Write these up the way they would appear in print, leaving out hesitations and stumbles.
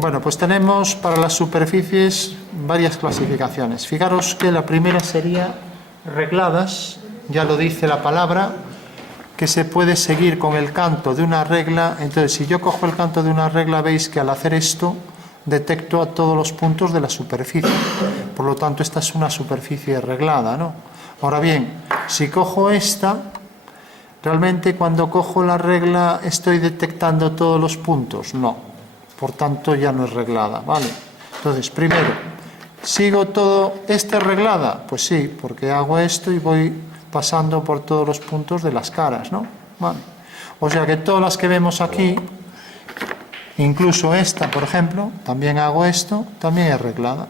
Bueno, pues tenemos para las superficies varias clasificaciones. Fijaros que la primera sería regladas, ya lo dice la palabra, que se puede seguir con el canto de una regla. Entonces, si yo cojo el canto de una regla, veis que al hacer esto detecto a todos los puntos de la superficie. Por lo tanto, esta es una superficie reglada, ¿no? Ahora bien, si cojo esta, realmente cuando cojo la regla estoy detectando todos los puntos. No, por tanto ya no es reglada, ¿vale? Entonces, primero, ¿sigo todo esta reglada? Pues sí, porque hago esto y voy pasando por todos los puntos de las caras, ¿no? Vale. O sea que todas las que vemos aquí, incluso esta, por ejemplo, también hago esto, también es reglada.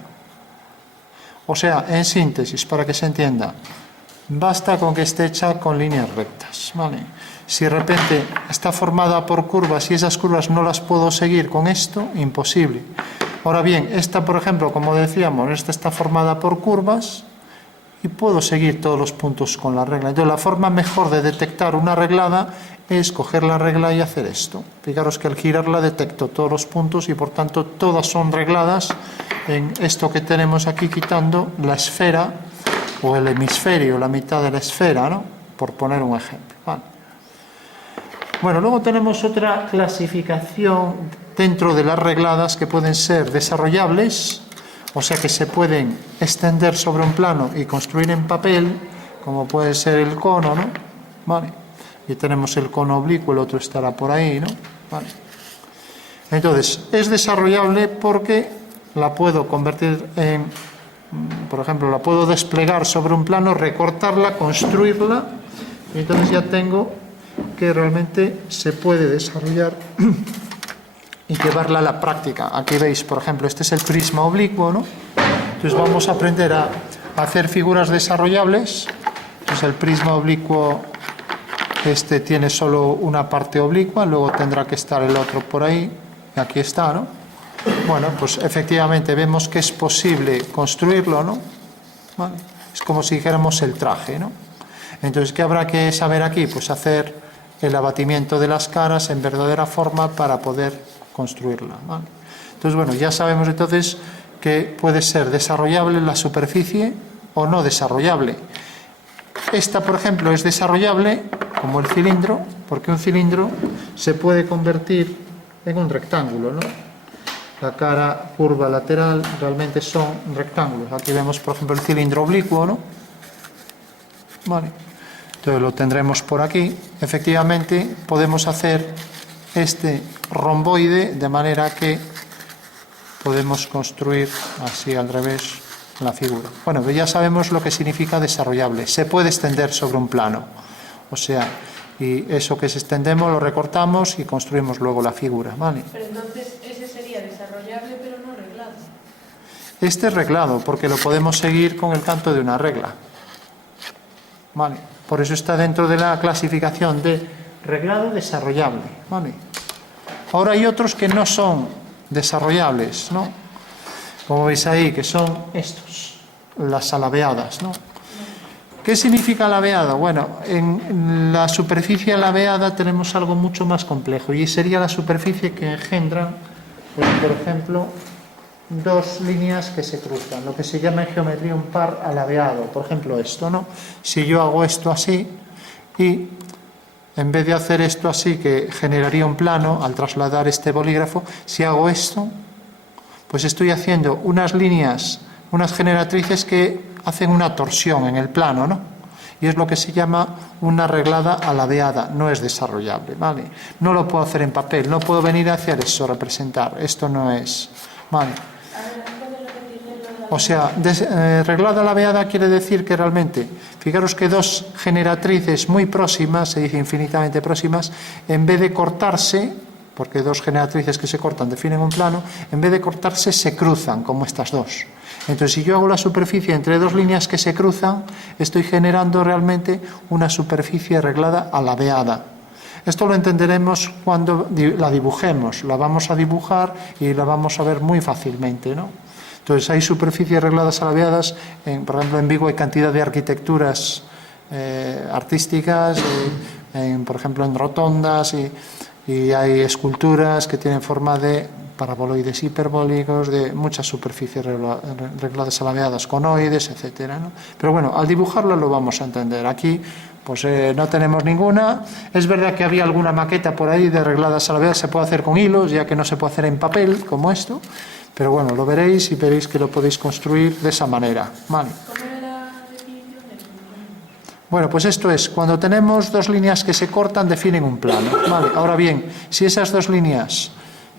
O sea, en síntesis, para que se entienda, basta con que esté hecha con líneas rectas, ¿vale? Si de repente está formada por curvas y esas curvas no las puedo seguir con esto, imposible. Ahora bien, esta, por ejemplo, como decíamos, esta está formada por curvas y puedo seguir todos los puntos con la regla. Entonces, la forma mejor de detectar una reglada es coger la regla y hacer esto. Fijaros que al girarla detecto todos los puntos y por tanto todas son regladas en esto que tenemos aquí, quitando la esfera o el hemisferio, la mitad de la esfera, ¿no? Por poner un ejemplo. Vale. Bueno, luego tenemos otra clasificación dentro de las regladas que pueden ser desarrollables, o sea que se pueden extender sobre un plano y construir en papel, como puede ser el cono, ¿no? Vale. Y tenemos el cono oblicuo, el otro estará por ahí, ¿no? Vale. Entonces, es desarrollable porque la puedo convertir en, por ejemplo, la puedo desplegar sobre un plano, recortarla, construirla, y entonces ya tengo que realmente se puede desarrollar y llevarla a la práctica. Aquí veis, por ejemplo, este es el prisma oblicuo, ¿no? Entonces vamos a aprender a hacer figuras desarrollables. Entonces el prisma oblicuo, este tiene solo una parte oblicua, luego tendrá que estar el otro por ahí, y aquí está, ¿no? Bueno, pues efectivamente vemos que es posible construirlo, ¿no? ¿Vale? Es como si dijéramos el traje, ¿no? Entonces, ¿qué habrá que saber aquí? Pues hacer el abatimiento de las caras en verdadera forma para poder construirla, ¿vale? Entonces, bueno, ya sabemos entonces que puede ser desarrollable la superficie o no desarrollable. Esta, por ejemplo, es desarrollable como el cilindro, porque un cilindro se puede convertir en un rectángulo, ¿no? La cara curva lateral realmente son rectángulos. Aquí vemos, por ejemplo, el cilindro oblicuo, ¿no? Vale. Entonces lo tendremos por aquí. Efectivamente, podemos hacer este romboide de manera que podemos construir así al revés la figura. Bueno, ya sabemos lo que significa desarrollable. Se puede extender sobre un plano. O sea, y eso que extendemos lo recortamos y construimos luego la figura, ¿vale? Pero entonces ese sería desarrollable pero no reglado. Este es reglado porque lo podemos seguir con el canto de una regla. ¿Vale? Por eso está dentro de la clasificación de reglado desarrollable, ¿vale? Ahora hay otros que no son desarrollables, ¿no? Como veis ahí, que son estos, las alabeadas, ¿no? ¿Qué significa alabeada? Bueno, en la superficie alabeada tenemos algo mucho más complejo y sería la superficie que engendra, pues, por ejemplo, dos líneas que se cruzan, lo que se llama en geometría un par alabeado. Por ejemplo, esto, ¿no? Si yo hago esto así y en vez de hacer esto así, que generaría un plano al trasladar este bolígrafo, si hago esto, pues estoy haciendo unas líneas, unas generatrices que hacen una torsión en el plano, ¿no? Y es lo que se llama una reglada alabeada, no es desarrollable, ¿vale? No lo puedo hacer en papel, no puedo venir a hacer eso, representar, esto no es, ¿vale? O sea, reglada alabeada quiere decir que realmente, fijaros que dos generatrices muy próximas, se dice infinitamente próximas, en vez de cortarse, porque dos generatrices que se cortan definen un plano, en vez de cortarse se cruzan, como estas dos. Entonces, si yo hago la superficie entre dos líneas que se cruzan, estoy generando realmente una superficie reglada alabeada. Esto lo entenderemos cuando la dibujemos, la vamos a dibujar y la vamos a ver muy fácilmente, ¿no? Entonces hay superficies regladas alabeadas, por ejemplo en Vigo hay cantidad de arquitecturas artísticas, por ejemplo en rotondas y hay esculturas que tienen forma de paraboloides hiperbólicos, de muchas superficies regladas alabeadas, conoides, etcétera, ¿no? Pero bueno, al dibujarlo lo vamos a entender. Aquí pues no tenemos ninguna. Es verdad que había alguna maqueta por ahí de regladas alabeadas, se puede hacer con hilos, ya que no se puede hacer en papel, como esto. Pero bueno, lo veréis y veréis que lo podéis construir de esa manera, ¿vale? ¿Cómo era la definición del plano? Bueno, pues esto es, cuando tenemos dos líneas que se cortan, definen un plano, ¿vale? Ahora bien, si esas dos líneas,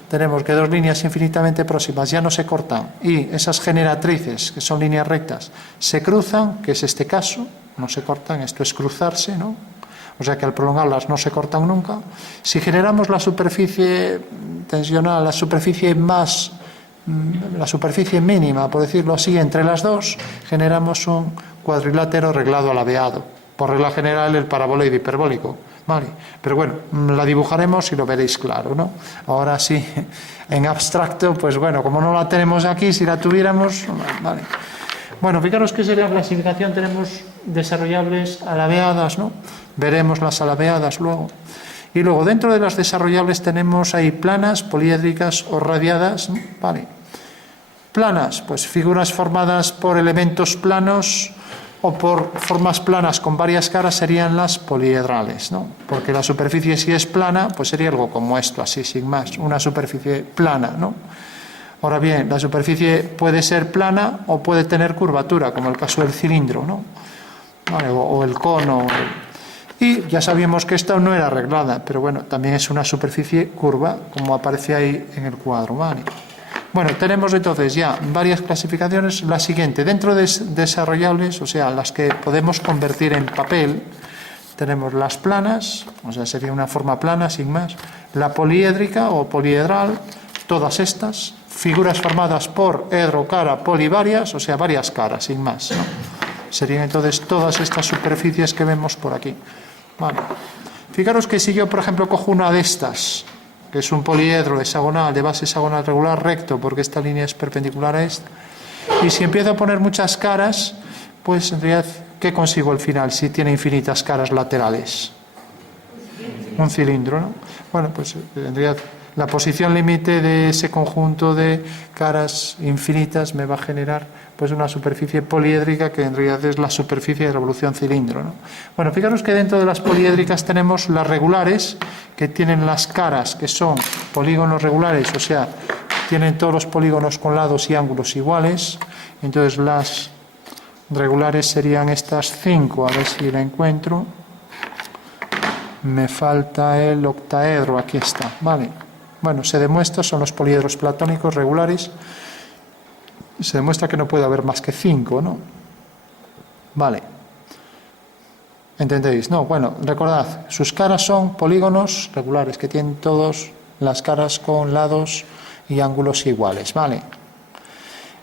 tenemos que dos líneas infinitamente próximas ya no se cortan y esas generatrices, que son líneas rectas, se cruzan, que es este caso, no se cortan, esto es cruzarse, ¿no? O sea que al prolongarlas no se cortan nunca. Si generamos la superficie tensional, la superficie mínima, por decirlo así, entre las dos, generamos un cuadrilátero reglado alabeado. Por regla general, el paraboloide hiperbólico, ¿vale? Pero bueno, la dibujaremos y lo veréis claro, ¿no? Ahora sí, en abstracto, pues bueno, como no la tenemos aquí, si la tuviéramos, ¿vale? Bueno, fijaros que sería la clasificación, tenemos desarrollables alabeadas, ¿no? Veremos las alabeadas luego. Y luego, dentro de las desarrollables tenemos ahí planas, poliédricas o radiadas, ¿no? Vale. Planas, pues figuras formadas por elementos planos o por formas planas con varias caras serían las poliedrales, ¿no? Porque la superficie, si es plana, pues sería algo como esto, así, sin más, una superficie plana, ¿no? Ahora bien, la superficie puede ser plana o puede tener curvatura, como el caso del cilindro, ¿no? Vale, o el cono. Y ya sabíamos que esta no era reglada, pero bueno, también es una superficie curva, como aparece ahí en el cuadro, ¿vale? Bueno, tenemos entonces ya varias clasificaciones. La siguiente, dentro de desarrollables, o sea, las que podemos convertir en papel, tenemos las planas, o sea, sería una forma plana, sin más, la poliédrica o poliedral, todas estas, figuras formadas por cara, polivarias, o sea, varias caras, sin más, ¿no? Serían entonces todas estas superficies que vemos por aquí. Vale. Fijaros que si yo, por ejemplo, cojo una de estas, que es un poliedro hexagonal, de base hexagonal regular recto, porque esta línea es perpendicular a esta, y si empiezo a poner muchas caras, pues en realidad, ¿qué consigo al final si tiene infinitas caras laterales? Un cilindro, ¿no? Bueno, pues en realidad la posición límite de ese conjunto de caras infinitas me va a generar pues una superficie poliédrica que en realidad es la superficie de revolución cilindro, ¿no? Bueno, fijaros que dentro de las poliédricas tenemos las regulares, que tienen las caras que son polígonos regulares, o sea, tienen todos los polígonos con lados y ángulos iguales. Entonces las regulares serían estas 5, a ver si la encuentro. Me falta el octaedro, aquí está, vale. Bueno, se demuestra, son los poliedros platónicos regulares, se demuestra que no puede haber más que 5, ¿no? Vale. ¿Entendéis? No, bueno, recordad, sus caras son polígonos regulares, que tienen todas las caras con lados y ángulos iguales, ¿vale?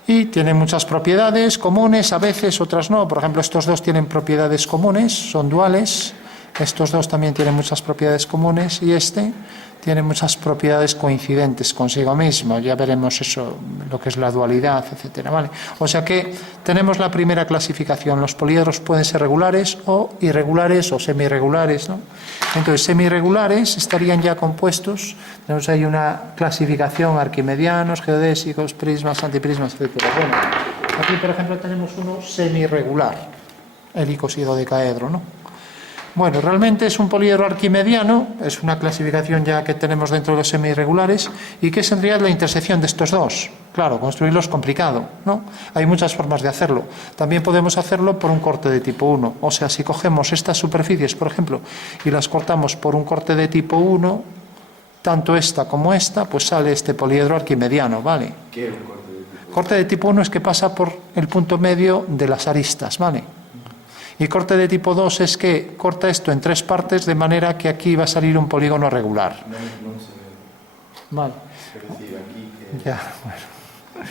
Y tienen muchas propiedades comunes, a veces, otras no. Por ejemplo, estos dos tienen propiedades comunes, son duales. Estos dos también tienen muchas propiedades comunes y este tiene muchas propiedades coincidentes consigo mismo. Ya veremos eso, lo que es la dualidad, etcétera, ¿vale? O sea que tenemos la primera clasificación. Los poliedros pueden ser regulares o irregulares o semirregulares, ¿no? Entonces, semirregulares estarían ya compuestos. Tenemos ahí una clasificación: arquimedianos, geodésicos, prismas, antiprismas, etcétera. Bueno, aquí, por ejemplo, tenemos uno semirregular, el icosidodecaedro, ¿no? Bueno, realmente es un poliedro arquimediano, es una clasificación ya que tenemos dentro de los semirregulares, y que es en realidad la intersección de estos dos. Claro, construirlo es complicado, ¿no? Hay muchas formas de hacerlo. También podemos hacerlo por un corte de tipo 1. O sea, si cogemos estas superficies, por ejemplo, y las cortamos por un corte de tipo 1, tanto esta como esta, pues sale este poliedro arquimediano, ¿vale? ¿Qué es un corte de tipo 1? Corte de tipo 1 es que pasa por el punto medio de las aristas, ¿vale? Y corte de tipo 2 es que corta esto en 3 partes, de manera que aquí va a salir un polígono regular. No se ve. Vale. Es decir, aquí que... Ya, bueno.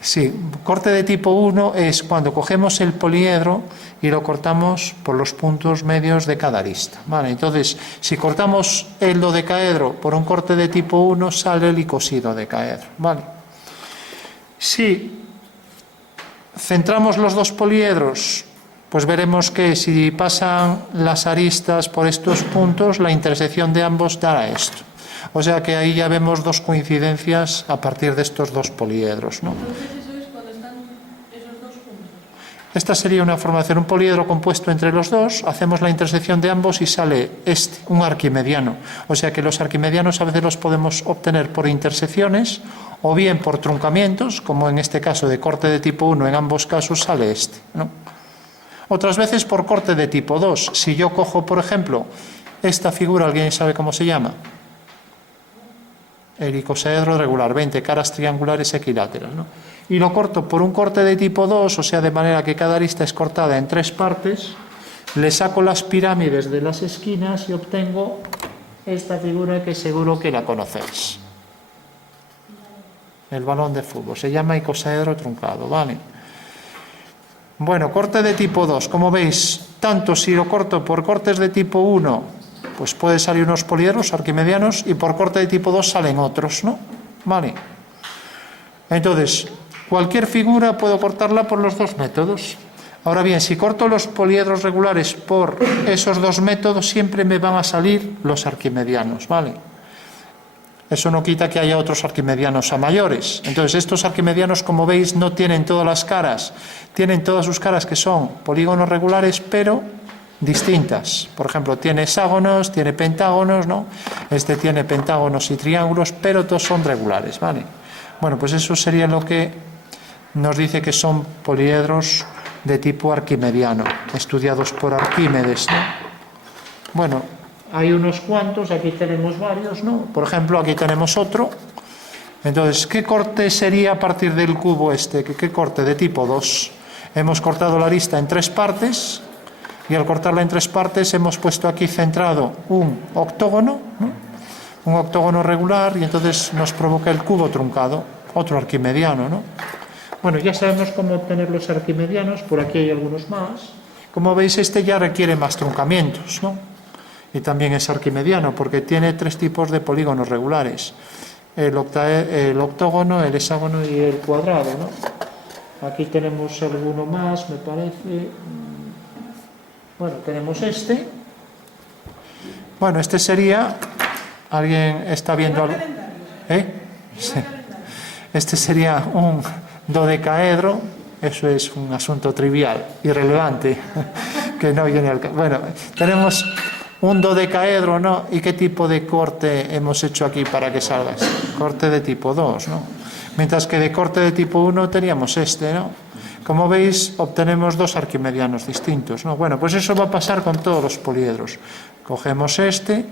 Sí, corte de tipo 1 es cuando cogemos el poliedro y lo cortamos por los puntos medios de cada arista. Vale, entonces, si cortamos el dodecaedro por un corte de tipo 1, sale el icosidodecaedro. Vale. Si centramos los dos poliedros, pues veremos que si pasan las aristas por estos puntos, la intersección de ambos dará esto. O sea que ahí ya vemos dos coincidencias a partir de estos dos poliedros, ¿no? Entonces eso es cuando están esos dos juntos. Esta sería una formación, un poliedro compuesto entre los dos, hacemos la intersección de ambos y sale un arquimediano. O sea que los arquimedianos a veces los podemos obtener por intersecciones o bien por truncamientos, como en este caso de corte de tipo 1, en ambos casos sale ¿no? Otras veces por corte de tipo 2. Si yo cojo, por ejemplo, esta figura, ¿alguien sabe cómo se llama? El icosaedro regular, 20 caras triangulares equiláteras, ¿no? Y lo corto por un corte de tipo 2, o sea, de manera que cada arista es cortada en 3 partes, le saco las pirámides de las esquinas y obtengo esta figura que seguro que la conocéis. El balón de fútbol, se llama icosaedro truncado, ¿vale? Bueno, corte de tipo 2, como veis, tanto si lo corto por cortes de tipo 1, pues puede salir unos poliedros arquimedianos y por corte de tipo 2 salen otros, ¿no? Vale. Entonces, cualquier figura puedo cortarla por los dos métodos. Ahora bien, si corto los poliedros regulares por esos dos métodos, siempre me van a salir los arquimedianos, ¿vale? Eso no quita que haya otros arquimedianos a mayores. Entonces, estos arquimedianos, como veis, no tienen todas las caras. Tienen todas sus caras que son polígonos regulares, pero distintas. Por ejemplo, tiene hexágonos, tiene pentágonos, ¿no? Este tiene pentágonos y triángulos, pero todos son regulares, ¿vale? Bueno, pues eso sería lo que nos dice que son poliedros de tipo arquimediano, estudiados por Arquímedes, ¿no? Bueno, hay unos cuantos, aquí tenemos varios, ¿no? Por ejemplo, aquí tenemos otro. Entonces, ¿qué corte sería a partir del cubo este? ¿Qué corte? De tipo 2. Hemos cortado la arista en 3 partes y al cortarla en 3 partes hemos puesto aquí centrado un octógono, ¿no? Un octógono regular y entonces nos provoca el cubo truncado, otro arquimediano, ¿no? Bueno, ya sabemos cómo obtener los arquimedianos, por aquí hay algunos más. Como veis, este ya requiere más truncamientos, ¿no? Y también es arquimediano porque tiene 3 tipos de polígonos regulares: el octógono, el hexágono y el cuadrado, ¿no? Aquí tenemos alguno más, me parece. Bueno, tenemos este. Bueno, este sería... ¿Alguien está viendo algo? Sí. Este sería un dodecaedro. Eso es un asunto trivial, irrelevante, que no viene al caso. Bueno, tenemos un dodecaedro, ¿no? ¿Y qué tipo de corte hemos hecho aquí para que salga? Corte de tipo 2, ¿no? Mientras que de corte de tipo 1 teníamos este, ¿no? Como veis, obtenemos 2 arquimedianos distintos, ¿no? Bueno, pues eso va a pasar con todos los poliedros. Cogemos este.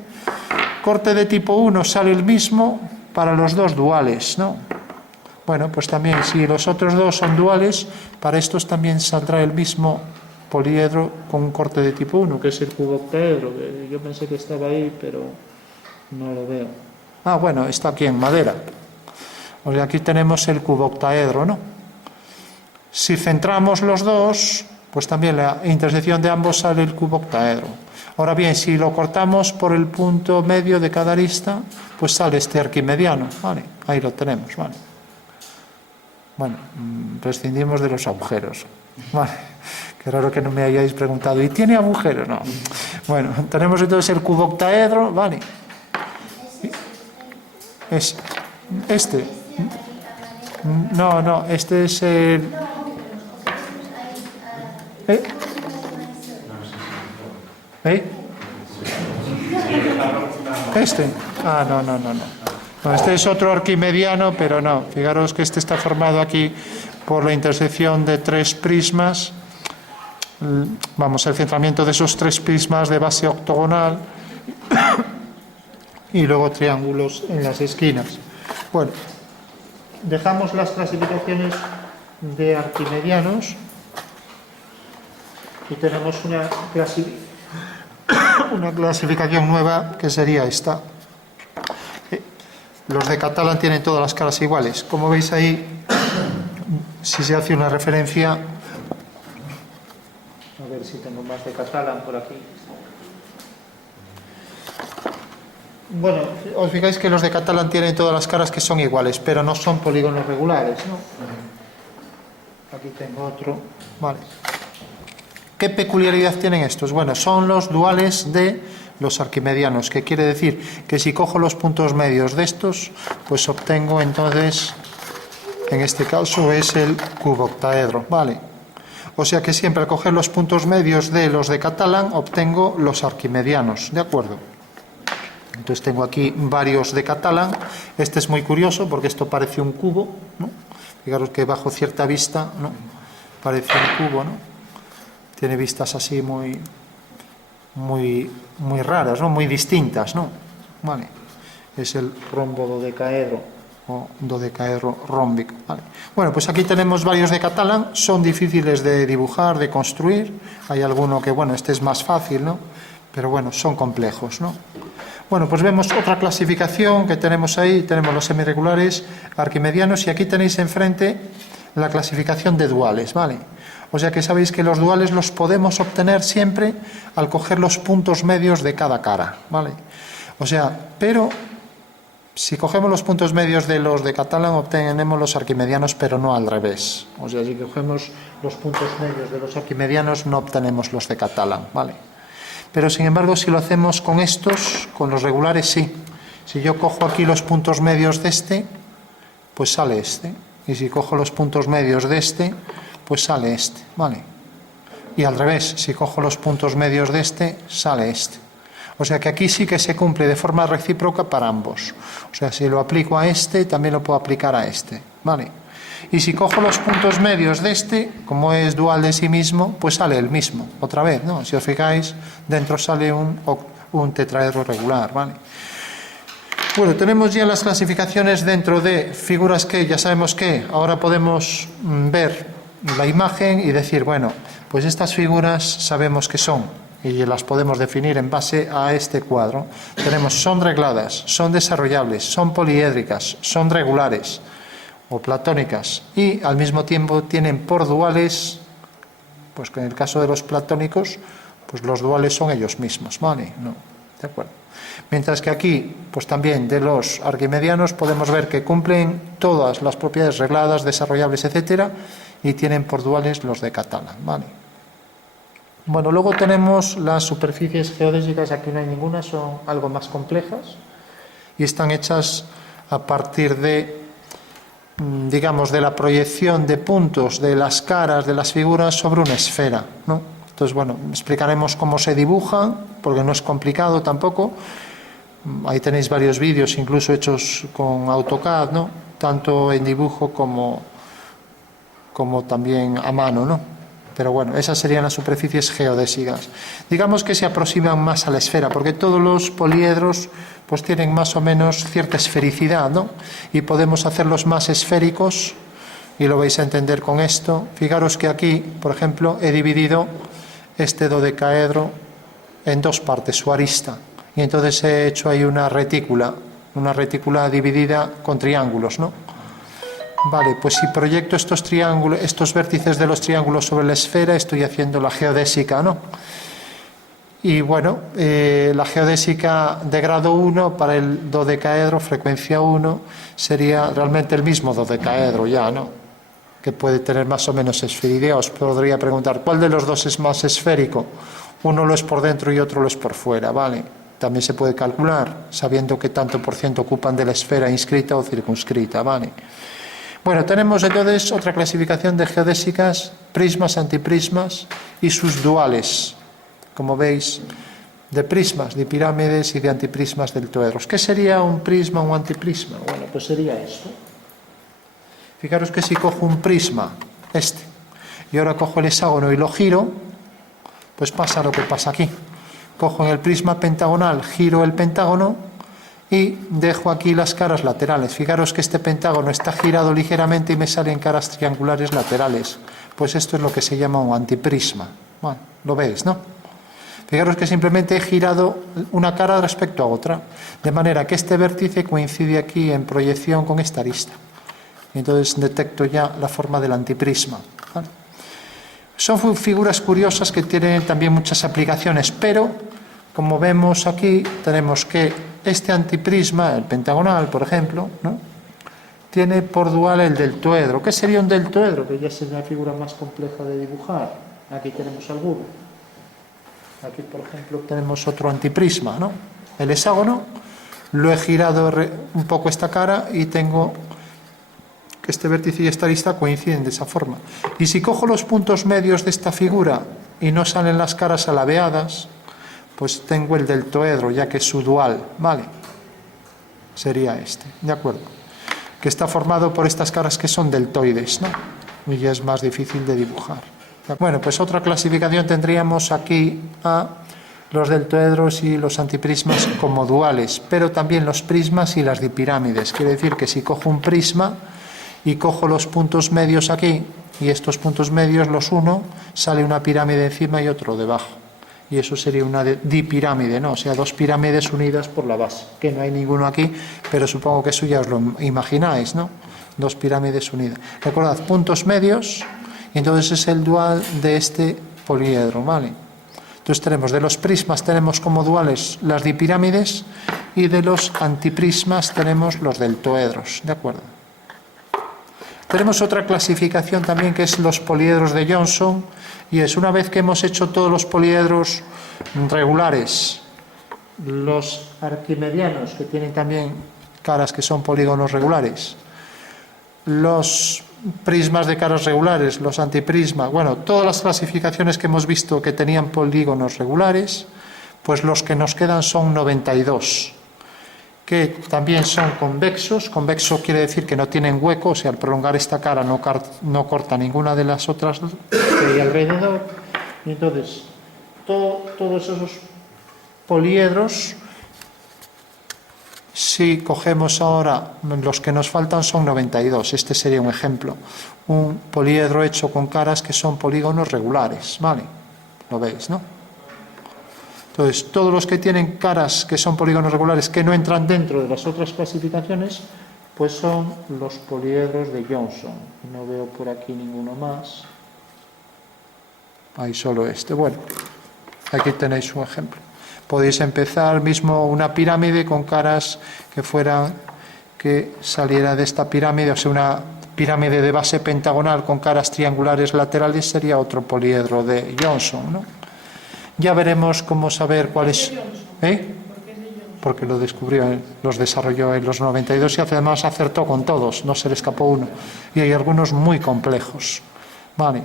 Corte de tipo 1 sale el mismo para los dos duales, ¿no? Bueno, pues también si los otros dos son duales, para estos también saldrá el mismo poliedro con un corte de tipo 1, que es el cuboctaedro. Yo pensé que estaba ahí, pero no lo veo. Ah, bueno, está aquí en madera. O sea, aquí tenemos el cuboctaedro, ¿no? Si centramos los dos, pues también la intersección de ambos sale el cuboctaedro. Ahora bien, si lo cortamos por el punto medio de cada arista, pues sale este arquimediano, ¿vale? Ahí lo tenemos, ¿vale? Bueno, prescindimos de los agujeros, ¿vale? Qué raro que no me hayáis preguntado, ¿y tiene agujeros? No. Bueno, tenemos entonces el cuboctaedro, ¿vale? Es este. No, este es el... Este. Ah, no. No, este es otro arquimediano, pero no. Fijaros que este está formado aquí por la intersección de 3 prismas. Vamos, el centramiento de esos 3 prismas de base octogonal y luego triángulos en las esquinas. Bueno, dejamos las clasificaciones de arquimedianos y tenemos una clasificación nueva que sería esta. Los de Catalan tienen todas las caras iguales. Como veis ahí, si se hace una referencia, a ver si tengo más de Catalan por aquí. Bueno, os fijáis que los de Catalan tienen todas las caras que son iguales, pero no son polígonos regulares, ¿no? Aquí tengo otro. Vale. ¿Qué peculiaridad tienen estos? Bueno, son los duales de los arquimedianos, que quiere decir que si cojo los puntos medios de estos, pues obtengo entonces, en este caso es el cuboctaedro, ¿vale? O sea que siempre al coger los puntos medios de los de Catalan obtengo los arquimedianos, ¿de acuerdo? Entonces tengo aquí varios de Catalan. Este es muy curioso porque esto parece un cubo, ¿no? Fijaros que bajo cierta vista, ¿no?, parece un cubo, ¿no? Tiene vistas así muy raras, ¿no?, muy distintas, ¿no? Vale. Es el rombo dodecaedro o dodecaedro rómbico, ¿vale? Bueno, pues aquí tenemos varios de Catalan. Son difíciles de dibujar, de construir. Hay alguno que, bueno, este es más fácil, ¿no? Pero bueno, son complejos, ¿no? Bueno, pues vemos otra clasificación que tenemos ahí. Tenemos los semirregulares, arquimedianos, y aquí tenéis enfrente la clasificación de duales, ¿vale? O sea que sabéis que los duales los podemos obtener siempre al coger los puntos medios de cada cara, ¿vale? O sea, pero si cogemos los puntos medios de los de Catalan obtenemos los arquimedianos, pero no al revés. O sea, si cogemos los puntos medios de los arquimedianos no obtenemos los de Catalan, ¿vale? Pero sin embargo, si lo hacemos con estos, con los regulares, sí. Si yo cojo aquí los puntos medios de este, pues sale este. Y si cojo los puntos medios de este, pues sale este, ¿vale? Y al revés, si cojo los puntos medios de este, sale este. O sea que aquí sí que se cumple de forma recíproca para ambos. O sea, si lo aplico a este, también lo puedo aplicar a este, ¿vale? Y si cojo los puntos medios de este, como es dual de sí mismo, pues sale el mismo, otra vez, ¿no? Si os fijáis, dentro sale un tetraedro regular, ¿vale? Bueno, tenemos ya las clasificaciones dentro de figuras que ya sabemos que ahora podemos ver la imagen y decir, bueno, pues estas figuras sabemos que son y las podemos definir en base a este cuadro. Tenemos, son regladas, son desarrollables, son poliédricas, son regulares o platónicas, y al mismo tiempo tienen por duales, pues que en el caso de los platónicos, pues los duales son ellos mismos, ¿vale? No, ¿de acuerdo? Mientras que aquí, pues también de los arquimedianos podemos ver que cumplen todas las propiedades regladas, desarrollables, etcétera, y tienen por duales los de Catalan, ¿vale? Bueno, luego tenemos las superficies geodésicas. Aquí no hay ninguna, son algo más complejas y están hechas a partir de, digamos, de la proyección de puntos de las caras de las figuras sobre una esfera, ¿no? Entonces, bueno, explicaremos cómo se dibujan, porque no es complicado tampoco. Ahí tenéis varios vídeos, incluso hechos con AutoCAD, ¿no? Tanto en dibujo como también a mano, ¿no? Pero bueno, esas serían las superficies geodésicas. Digamos que se aproximan más a la esfera, porque todos los poliedros pues tienen más o menos cierta esfericidad, ¿no? Y podemos hacerlos más esféricos, y lo vais a entender con esto. Fijaros que aquí, por ejemplo, he dividido este dodecaedro en dos partes, su arista, y entonces he hecho ahí una retícula dividida con triángulos, ¿no? Vale, pues si proyecto estos triángulos, estos vértices de los triángulos sobre la esfera, estoy haciendo la geodésica, ¿no? Y bueno, la geodésica de grado 1 para el dodecaedro, frecuencia 1, sería realmente el mismo dodecaedro ya, ¿no? Que puede tener más o menos esferidad. Os podría preguntar, ¿cuál de los dos es más esférico? Uno lo es por dentro y otro lo es por fuera, ¿vale? También se puede calcular, sabiendo qué tanto por ciento ocupan de la esfera inscrita o circunscrita, ¿vale? Bueno, tenemos entonces otra clasificación de geodésicas, prismas, antiprismas y sus duales, como veis, de prismas, de pirámides y de antiprismas deltoedros. ¿Qué sería un prisma o un antiprisma? Bueno, pues sería esto. Fijaros que si cojo un prisma, este, y ahora cojo el hexágono y lo giro, pues pasa lo que pasa aquí. Cojo en el prisma pentagonal, giro el pentágono y dejo aquí las caras laterales. Fijaros que este pentágono está girado ligeramente y me salen caras triangulares laterales. Pues esto es lo que se llama un antiprisma. Bueno, lo veis, ¿no? Fijaros que simplemente he girado una cara respecto a otra, de manera que este vértice coincide aquí en proyección con esta arista. Y entonces detecto ya la forma del antiprisma, ¿vale? Son figuras curiosas que tienen también muchas aplicaciones, pero como vemos aquí, tenemos que este antiprisma, el pentagonal, por ejemplo, ¿no?, tiene por dual el deltoedro. ¿Qué sería un deltoedro? Que ya es una figura más compleja de dibujar. Aquí tenemos alguno. Aquí, por ejemplo, tenemos otro antiprisma, ¿no? El hexágono, lo he girado un poco esta cara y tengo que este vértice y esta arista coinciden de esa forma. Y si cojo los puntos medios de esta figura y no salen las caras alabeadas, pues tengo el deltoedro, ya que es su dual, ¿vale? Sería este, ¿de acuerdo? Que está formado por estas caras que son deltoides, ¿no? Y ya es más difícil de dibujar. Bueno, pues otra clasificación tendríamos aquí a los deltoedros y los antiprismas como duales, pero también los prismas y las dipirámides. Quiere decir que si cojo un prisma y cojo los puntos medios aquí, y estos puntos medios los uno, sale una pirámide encima y otro debajo. Y eso sería una dipirámide, ¿no? O sea, dos pirámides unidas por la base, que no hay ninguno aquí, pero supongo que eso ya os lo imagináis, ¿no? Dos pirámides unidas. Recordad, puntos medios, y entonces es el dual de este poliedro, ¿vale? Entonces tenemos, de los prismas tenemos como duales las dipirámides, y de los antiprismas tenemos los deltoedros, ¿de acuerdo? Tenemos otra clasificación también, que es los poliedros de Johnson, y es una vez que hemos hecho todos los poliedros regulares, los arquimedianos, que tienen también caras que son polígonos regulares, los prismas de caras regulares, los antiprismas, bueno, todas las clasificaciones que hemos visto que tenían polígonos regulares, pues los que nos quedan son 92. Que también son convexos. Convexo quiere decir que no tienen hueco, o sea, al prolongar esta cara no corta ninguna de las otras que hay alrededor. Y entonces, todos esos poliedros, si cogemos ahora los que nos faltan, son 92. Este sería un ejemplo. Un poliedro hecho con caras que son polígonos regulares, ¿vale? Lo veis, ¿no? Entonces, todos los que tienen caras que son polígonos regulares que no entran dentro de las otras clasificaciones, pues son los poliedros de Johnson. No veo por aquí ninguno más. Hay solo este. Bueno, aquí tenéis un ejemplo. Podéis empezar mismo una pirámide con caras que saliera de esta pirámide, o sea, una pirámide de base pentagonal con caras triangulares laterales sería otro poliedro de Johnson, ¿no? Ya veremos cómo saber cuál es. Porque lo descubrió, los desarrolló en los 92 y además acertó con todos, no se le escapó uno. Y hay algunos muy complejos. Vale.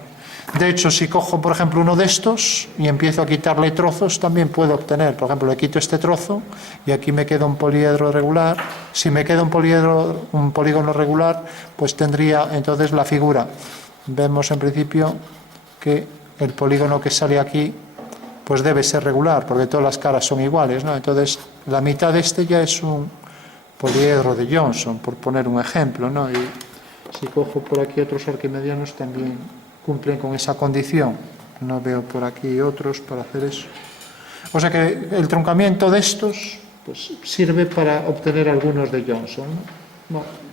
De hecho, si cojo, por ejemplo, uno de estos y empiezo a quitarle trozos, también puedo obtener, por ejemplo, le quito este trozo y aquí me queda un poliedro regular. Si me queda un polígono regular, pues tendría entonces la figura. Vemos en principio que el polígono que sale aquí pues debe ser regular, porque todas las caras son iguales, ¿no? Entonces, la mitad de este ya es un poliedro de Johnson, por poner un ejemplo, ¿no? Y si cojo por aquí otros arquimedianos, también cumplen con esa condición. No veo por aquí otros para hacer eso. O sea que el truncamiento de estos pues sirve para obtener algunos de Johnson, ¿no?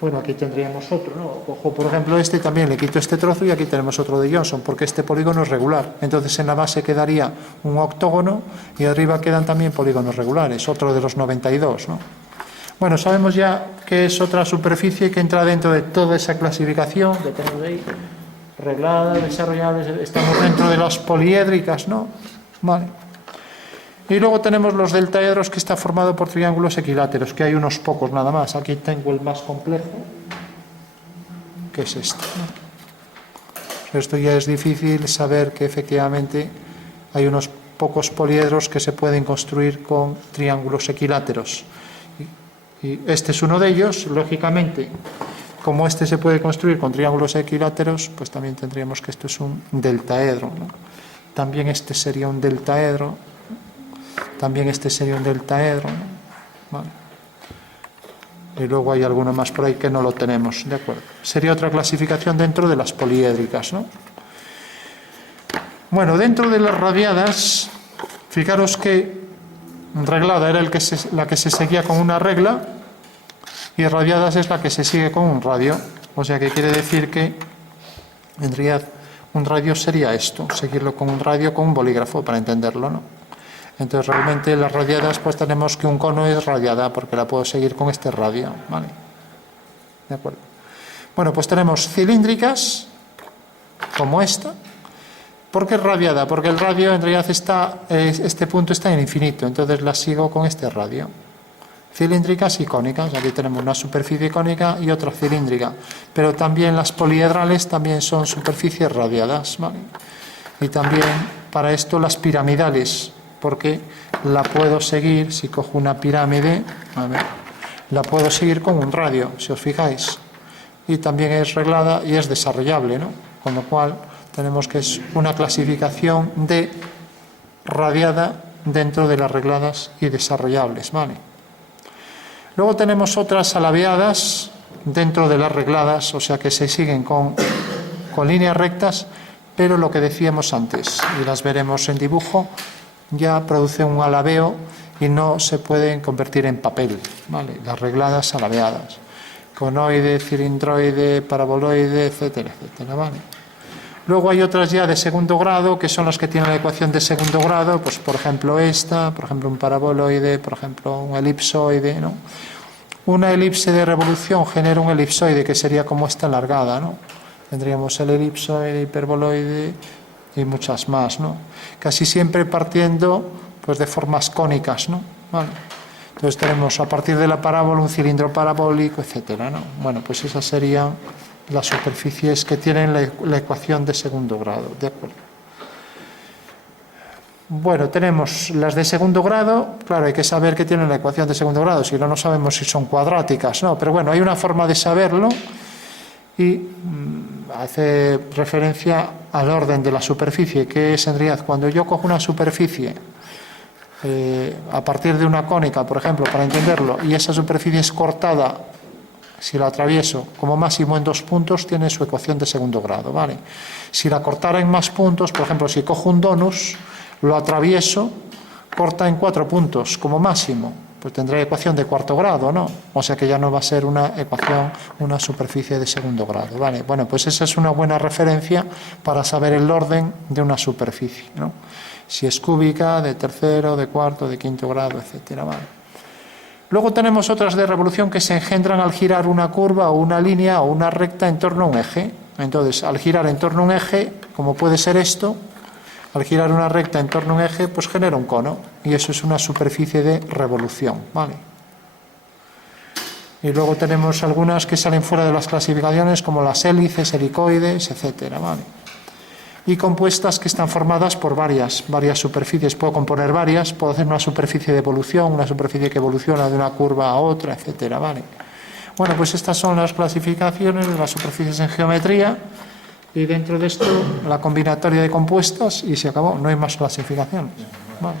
Bueno, aquí tendríamos otro, ¿no? Cojo, por ejemplo, este, también le quito este trozo y aquí tenemos otro de Johnson, porque este polígono es regular. Entonces, en la base quedaría un octógono y arriba quedan también polígonos regulares, otro de los 92, ¿no? Bueno, sabemos ya que es otra superficie que entra dentro de toda esa clasificación que tenemos ahí, reglada, desarrollable, estamos dentro de las poliédricas, ¿no? Vale. Y luego tenemos los deltaedros, que está formado por triángulos equiláteros, que hay unos pocos nada más. Aquí tengo el más complejo, que es este, ¿no? Esto ya es difícil saber que efectivamente hay unos pocos poliedros que se pueden construir con triángulos equiláteros. Y este es uno de ellos. Lógicamente, como este se puede construir con triángulos equiláteros, pues también tendríamos que esto es un deltaedro, ¿no? También este sería un deltaedro. También este sería un deltaedro, ¿no? Vale. Y luego hay alguno más por ahí que no lo tenemos, ¿de acuerdo? Sería otra clasificación dentro de las poliédricas, ¿no? Bueno, dentro de las radiadas, fijaros que reglada era la que se seguía con una regla y radiadas es la que se sigue con un radio. O sea que quiere decir que en realidad un radio sería esto, seguirlo con un radio con un bolígrafo para entenderlo, ¿no? Entonces realmente las radiadas pues tenemos que un cono es radiada porque la puedo seguir con este radio, ¿vale? De acuerdo. Bueno, pues tenemos cilíndricas como esta ¿Por qué radiada? Porque el radio en realidad este punto está en infinito, entonces la sigo con este radio. Cilíndricas y cónicas, aquí tenemos una superficie cónica y otra cilíndrica, pero también las poliedrales también son superficies radiadas, ¿vale? Y también para esto las piramidales, porque la puedo seguir, si cojo una pirámide, a ver, la puedo seguir con un radio, si os fijáis, y también es reglada y es desarrollable, ¿no? Con lo cual tenemos que es una clasificación de radiada dentro de las regladas y desarrollables, ¿vale? Luego tenemos otras alabeadas dentro de las regladas, o sea que se siguen con líneas rectas, pero lo que decíamos antes, y las veremos en dibujo, ya produce un alabeo y no se pueden convertir en papel, ¿vale? Las regladas alabeadas, conoide, cilindroide, paraboloide, etcétera, etcétera, ¿vale? Luego hay otras ya de segundo grado, que son las que tienen la ecuación de segundo grado, pues por ejemplo esta, por ejemplo un paraboloide, por ejemplo un elipsoide, ¿no? Una elipse de revolución genera un elipsoide que sería como esta alargada, ¿no? Tendríamos el elipsoide, hiperboloide y muchas más, ¿no? Casi siempre partiendo pues de formas cónicas, ¿no? ¿Vale? Entonces tenemos a partir de la parábola un cilindro parabólico, etcétera, ¿no? Bueno, pues esas serían las superficies que tienen la ecuación de segundo grado, ¿de acuerdo? Bueno, tenemos las de segundo grado, claro, hay que saber que tienen la ecuación de segundo grado, si no, no sabemos si son cuadráticas, ¿no? Pero bueno, hay una forma de saberlo y hace referencia al orden de la superficie, que es en realidad cuando yo cojo una superficie a partir de una cónica, por ejemplo, para entenderlo, y esa superficie es cortada, si la atravieso como máximo en 2 puntos, tiene su ecuación de segundo grado, ¿vale? Si la cortara en más puntos, por ejemplo, si cojo un donus, lo atravieso, corta en 4 puntos como máximo, pues tendrá ecuación de cuarto grado, ¿no? O sea que ya no va a ser una ecuación, una superficie de segundo grado, ¿vale? Bueno, pues esa es una buena referencia para saber el orden de una superficie, ¿no? Si es cúbica, de tercero, de cuarto, de quinto grado, etcétera, ¿vale? Luego tenemos otras de revolución que se engendran al girar una curva o una línea o una recta en torno a un eje. Entonces, al girar en torno a un eje, como puede ser esto, al girar una recta en torno a un eje, pues genera un cono. Y eso es una superficie de revolución, ¿vale? Y luego tenemos algunas que salen fuera de las clasificaciones, como las hélices, helicoides, etcétera, ¿vale? Y compuestas que están formadas por varias superficies. Puedo componer varias, puedo hacer una superficie de evolución, una superficie que evoluciona de una curva a otra, etcétera, ¿vale? Bueno, pues estas son las clasificaciones de las superficies en geometría. Y dentro de esto, la combinatoria de compuestas y se acabó, no hay más clasificaciones, ¿vale?